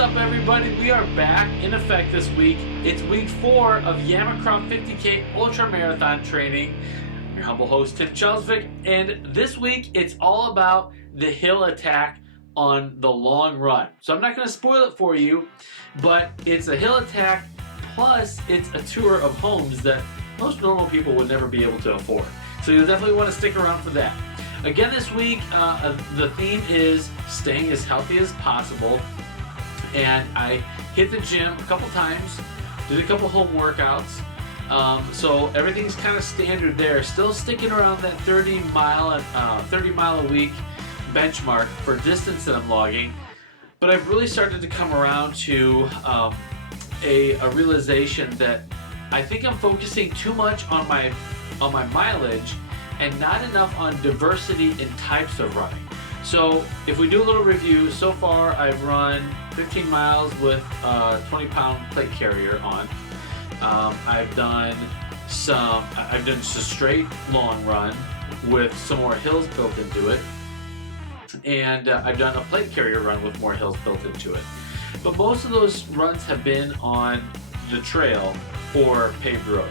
up, everybody? We are back in effect this week. It's week 4 of Yamacraw 50K Ultramarathon training. Your humble host, Tim Chelsvik, and this week it's all about the hill attack on the long run. So I'm not going to spoil it for you, but it's a hill attack plus it's a tour of homes that most normal people would never be able to afford. So you'll definitely want to stick around for that. Again this week, the theme is staying as healthy as possible. And I hit the gym a couple times, did a couple home workouts. So everything's kind of standard there. Still sticking around that 30 mile a week benchmark for distance that I'm logging. But I've really started to come around to a realization that I think I'm focusing too much on my mileage and not enough on diversity in types of running. So if we do a little review, so far I've run 15 miles with a 20-pound plate carrier on. I've done just a straight long run with some more hills built into it. And I've done a plate carrier run with more hills built into it. But most of those runs have been on the trail or paved road.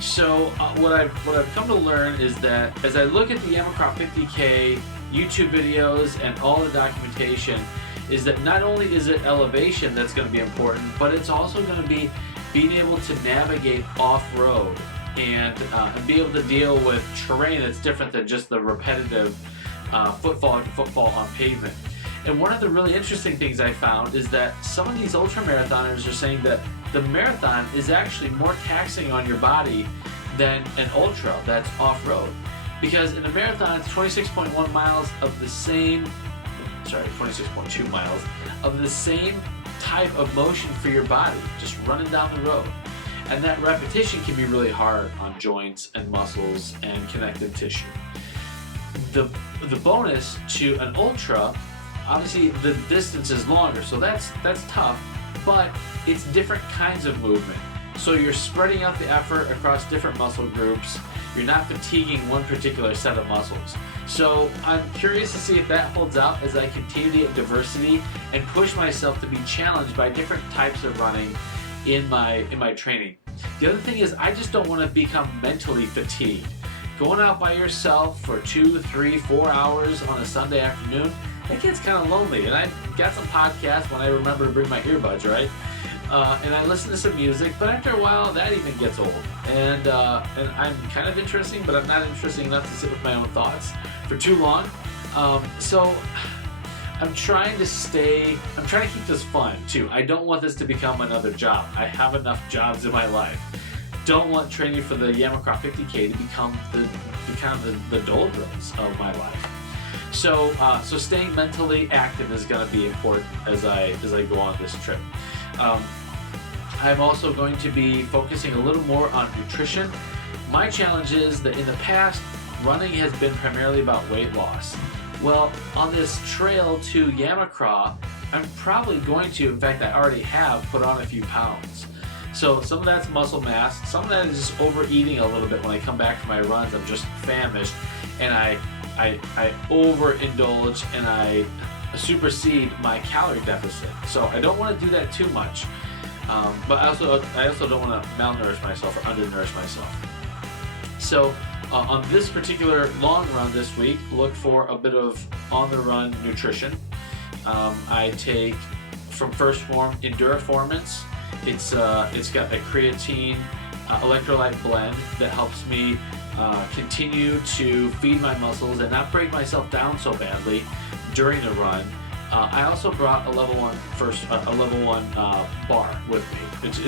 So what I've come to learn is that as I look at the Yamacraw 50K YouTube videos and all the documentation, is that not only is it elevation that's going to be important, but it's also going to be being able to navigate off-road and be able to deal with terrain that's different than just the repetitive footfall on pavement. And one of the really interesting things I found is that some of these ultramarathoners are saying that the marathon is actually more taxing on your body than an ultra that's off-road. Because in the marathon, it's 26.1 miles of the same, 26.2 miles of the same type of motion for your body, just running down the road. And that repetition can be really hard on joints and muscles and connective tissue. The bonus to an ultra, obviously the distance is longer, so that's tough, but it's different kinds of movement. So you're spreading out the effort across different muscle groups. You're not fatiguing one particular set of muscles. So I'm curious to see if that holds out as I continue to get diversity and push myself to be challenged by different types of running in my training. The other thing is I just don't want to become mentally fatigued. Going out by yourself for 2, 3, 4 hours on a Sunday afternoon, that gets kind of lonely. And I got some podcasts when I remember to bring my earbuds, right? And I listen to some music, but after a while that even gets old. And I'm kind of interesting, but I'm not interesting enough to sit with my own thoughts for too long. So I'm trying to keep this fun too. I don't want this to become another job. I have enough jobs in my life. Don't want training for the Yamacraw 50K to become the doldrums of my life. So staying mentally active is going to be important as I go on this trip. I'm also going to be focusing a little more on nutrition. My challenge is that in the past, running has been primarily about weight loss. Well, on this trail to Yamacraw, I'm probably going to, in fact I already have, put on a few pounds. So some of that's muscle mass, some of that is just overeating a little bit when I come back from my runs. I'm just famished and I overindulge and I supersede my calorie deficit. So I don't want to do that too much. But I also don't want to malnourish myself or undernourish myself. So on this particular long run this week, look for a bit of on-the-run nutrition. I take from First Form Enduriformance. It's got a creatine electrolyte blend that helps me continue to feed my muscles and not break myself down so badly during the run. I also brought a level 1 bar with me.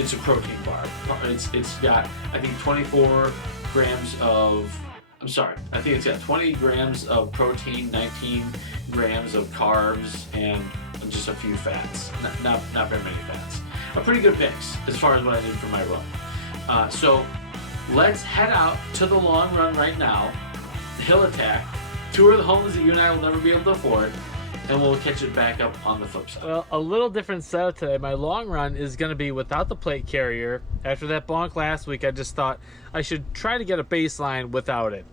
It's a protein bar. It's got, I think, 24 grams of, I think it's got 20 grams of protein, 19 grams of carbs, and just a few fats. Not very many fats. A pretty good mix as far as what I need for my run. So let's head out to the long run right now, the hill attack, tour the homes that you and I will never be able to afford, and we'll catch it back up on the flip side. Well, a little different setup today. My long run is going to be without the plate carrier. After that bonk last week, I just thought I should try to get a baseline without it.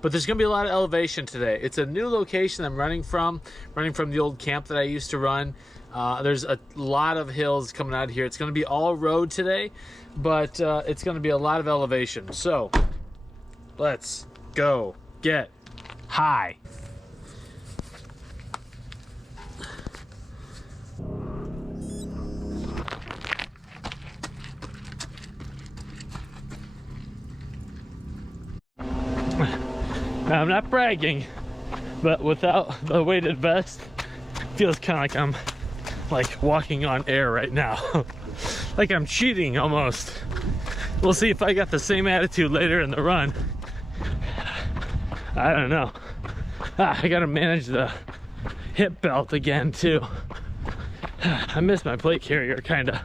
but there's gonna be a lot of elevation today. It's a new location I'm running from the old camp that I used to run. There's a lot of hills coming out of here. It's gonna be all road today, but it's gonna be a lot of elevation. So let's go get high. Now, I'm not bragging, but without the weighted vest, it feels kind of like I'm like walking on air right now. Like I'm cheating almost. We'll see if I got the same attitude later in the run. I don't know. I gotta manage the hip belt again too. I miss my plate carrier kinda,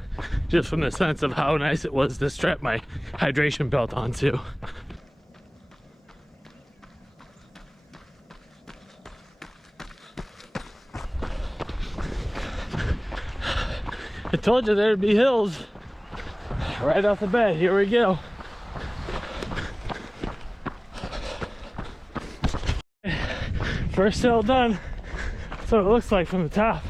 just from the sense of how nice it was to strap my hydration belt onto. I told you there'd be hills right off the bat. Here we go. First hill done. That's what it looks like from the top.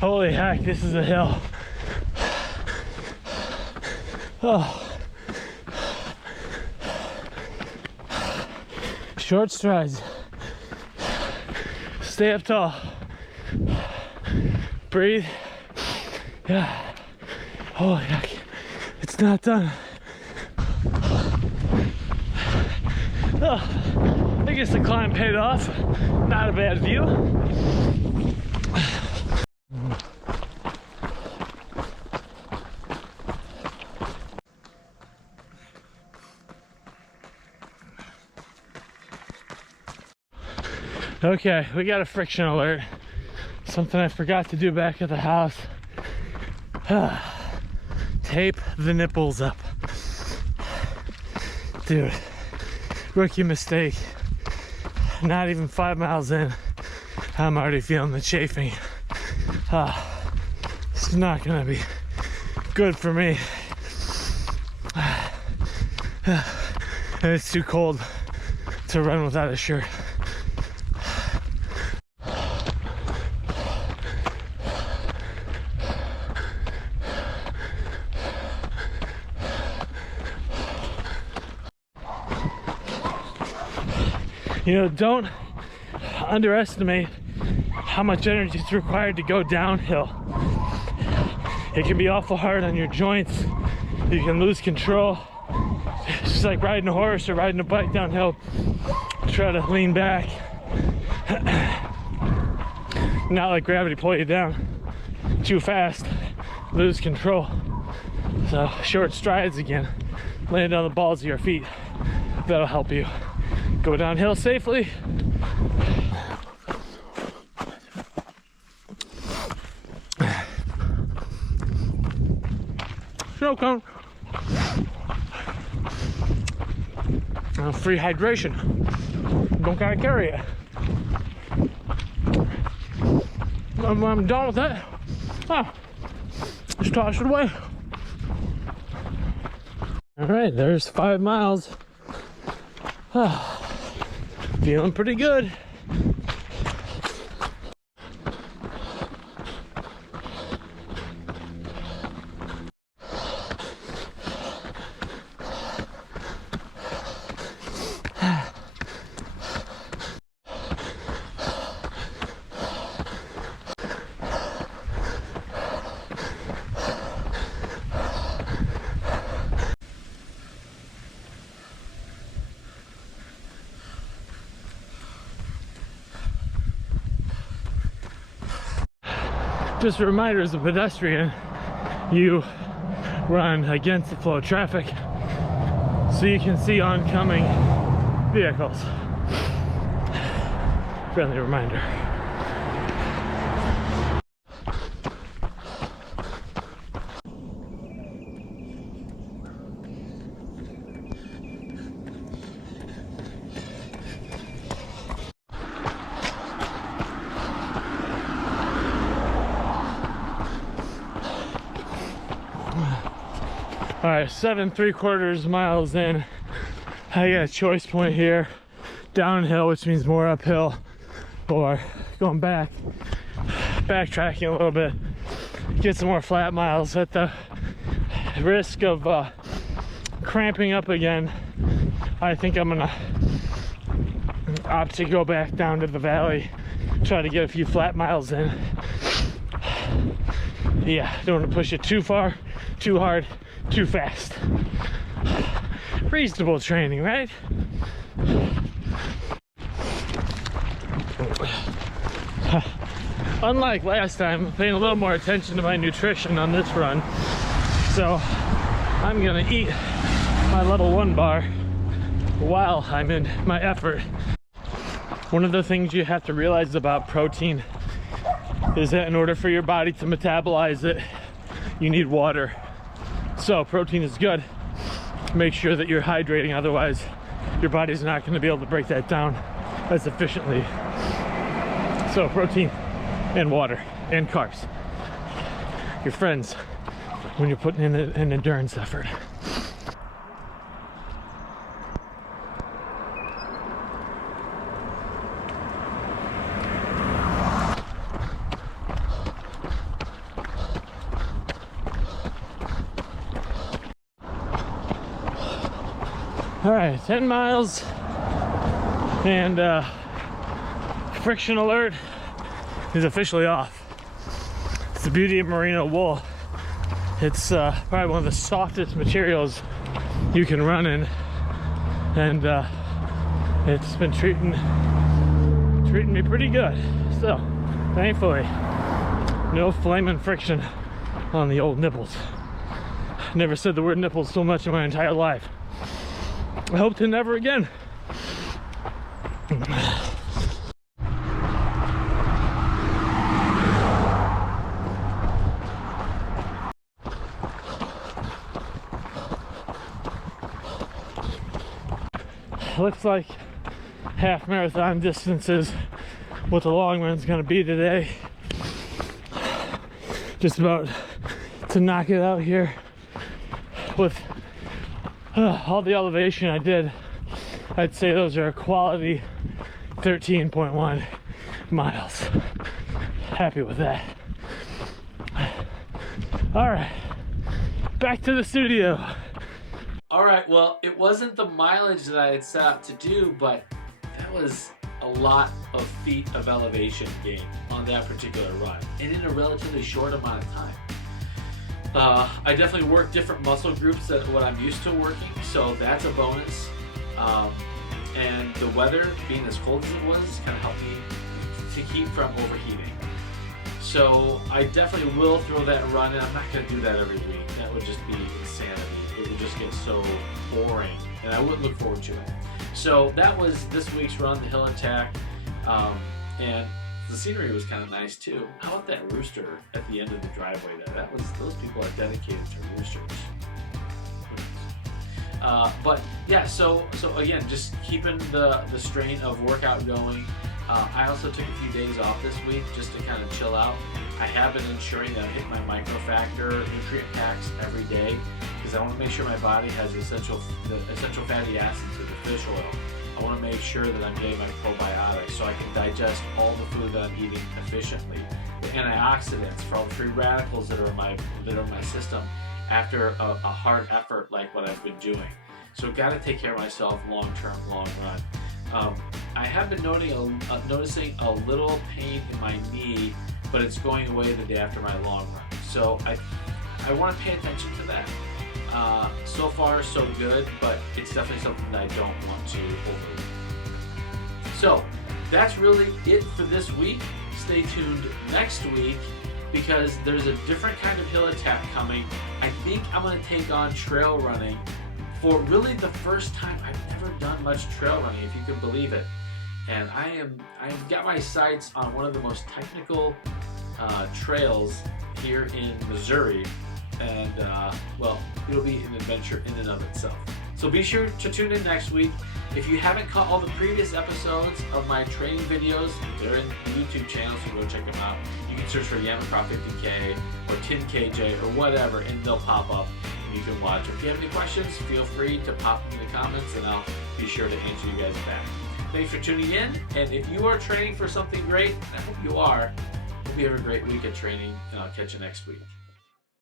Holy heck, this is a hill. Oh. Short strides. Stay up tall. Breathe. Yeah. Holy heck, it's not done. Oh, I guess the climb paid off. Not a bad view. Okay, we got a friction alert. Something I forgot to do back at the house. Tape the nipples up. Dude, rookie mistake. Not even 5 miles in, I'm already feeling the chafing. It's not gonna be good for me. And it's too cold to run without a shirt. You know, don't underestimate how much energy is required to go downhill. It can be awful hard on your joints. You can lose control. It's just like riding a horse or riding a bike downhill. Try to lean back. Not let gravity pull you down too fast. Lose control. So short strides again. Land on the balls of your feet. That'll help you go downhill safely. Snow cone. Free hydration. Don't gotta carry it. When I'm done with that, just toss it away. All right, there's 5 miles. Feeling pretty good. Just a reminder, as a pedestrian, you run against the flow of traffic so you can see oncoming vehicles. Friendly reminder. All right, 7 3/4 miles in. I got a choice point here. Downhill, which means more uphill, or going backtracking a little bit, get some more flat miles at the risk of cramping up again. I think I'm gonna opt to go back down to the valley, try to get a few flat miles in. Yeah, don't want to push it too far, too hard, too fast. Reasonable training, right? Unlike last time, I'm paying a little more attention to my nutrition on this run. So I'm gonna eat my level 1 bar while I'm in my effort. One of the things you have to realize about protein is that in order for your body to metabolize it, you need water. So protein is good. Make sure that you're hydrating, otherwise your body's not going to be able to break that down as efficiently. So protein and water and carbs, your friends when you're putting in an endurance effort. All right, 10 miles, and friction alert is officially off. It's the beauty of merino wool. It's probably one of the softest materials you can run in, and it's been treating me pretty good. So, thankfully, no flaming friction on the old nipples. Never said the word nipples so much in my entire life. I hope to never again. Looks like half marathon distances what the long run's gonna be today. Just about to knock it out here with all the elevation I did. I'd say those are a quality 13.1 miles. Happy with that. All right, back to the studio. All right, well, it wasn't the mileage that I had set out to do, but that was a lot of feet of elevation gain on that particular run, and in a relatively short amount of time. I definitely work different muscle groups than what I'm used to working, so that's a bonus. And the weather, being as cold as it was, kind of helped me to keep from overheating. So I definitely will throw that run in. I'm not going to do that every week. That would just be insanity. It would just get so boring, and I wouldn't look forward to it. So that was this week's run, the hill attack, and the scenery was kind of nice too. How about that rooster at the end of the driveway there? Those people are dedicated to roosters. But yeah, so again, just keeping the strain of workout going. I also took a few days off this week just to kind of chill out. I have been ensuring that I hit my microfactor nutrient packs every day because I want to make sure my body has the essential fatty acids of the fish oil. I want to make sure that I'm getting my probiotics so I can digest all the food that I'm eating efficiently. The antioxidants for all the free radicals that are in my system after a hard effort like what I've been doing. So I've got to take care of myself long-term, long run. I have been noticing a little pain in my knee, but it's going away the day after my long run. So I want to pay attention to that. So far, so good, but it's definitely something that I don't want to overlook. So that's really it for this week. Stay tuned next week because there's a different kind of hill attack coming. I think I'm going to take on trail running for really the first time. I've never done much trail running, if you can believe it. And I've got my sights on one of the most technical trails here in Missouri. And well, it'll be an adventure in and of itself. So be sure to tune in next week. If you haven't caught all the previous episodes of my training videos, they're in the YouTube channel, so go check them out. You can search for Yamacraw 50K or 10KJ or whatever, and they'll pop up and you can watch. If you have any questions, feel free to pop them in the comments and I'll be sure to answer you guys back. Thanks for tuning in, and if you are training for something great, and I hope you are, hope you have a great week of training, and I'll catch you next week.